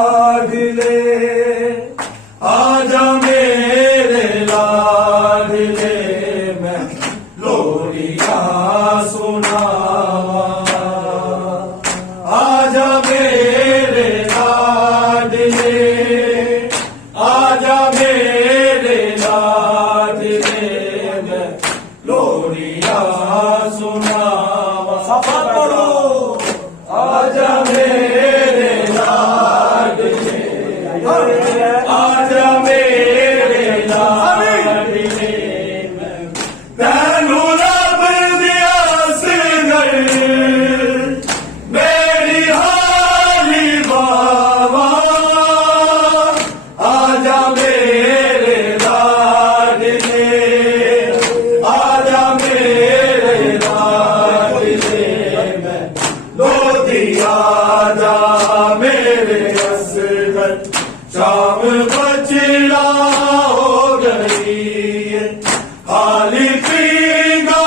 लाडले आजा मेरे लाडले मैं लोरिया सुनावा आजा मेरे लाडले आजा मेरे लाडले मैं लोरिया सुनावा साफा पढ़ो आजा मेरे आजा मेरे लाडले तैनू रब दिया सिगर मेरी हाली बाबा आजा मेरे लाडले आजा मेरे लाडले मैं लोधी आजा मेरे असगर शाम बचड़ा हो गई है खाली पीगा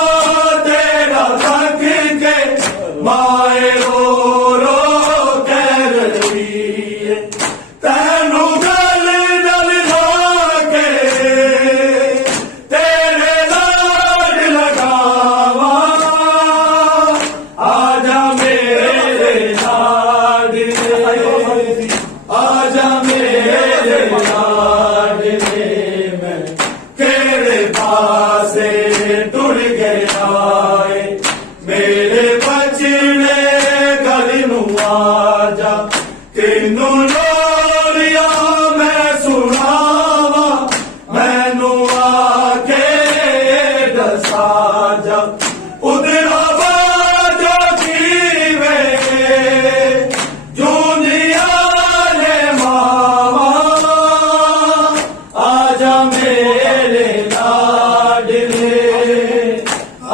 तेरा थक के माए रो कह रही है तैनू गल डल के तेरे लाड लगावा आजा मेरे लाडले आजा मेरे लाडले मैं केड़े पासे टुर गया है मेरे बचने गली नू आजा तेनू लोरिया मैं सुनावा मैनू आके दसा जा उधरा बाजा कीवे जूनिया आजा मेरे लाडले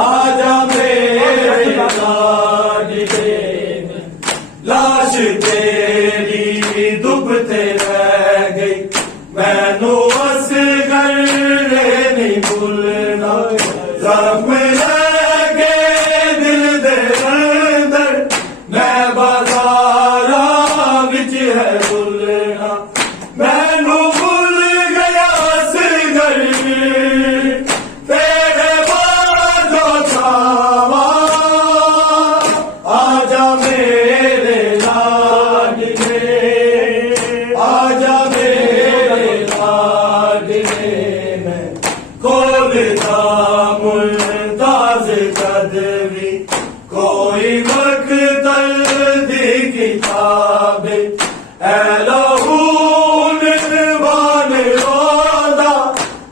आजा मेरे लाडले लाश तेरी दुबते रह गई मैनू असगर नहीं भूलना जख्म लगे दिल दे अंदर मैं बाजारा विच है भूलना मैनू तेरे बाजो छावा आजा मेरे लाडले आजा मेरे लाडले मैं खोलता मुल्ताज कदवी कोई मकतल दी किताब एलहून बान रोदा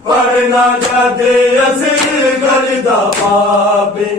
पढ़ना जद असर करदा पापे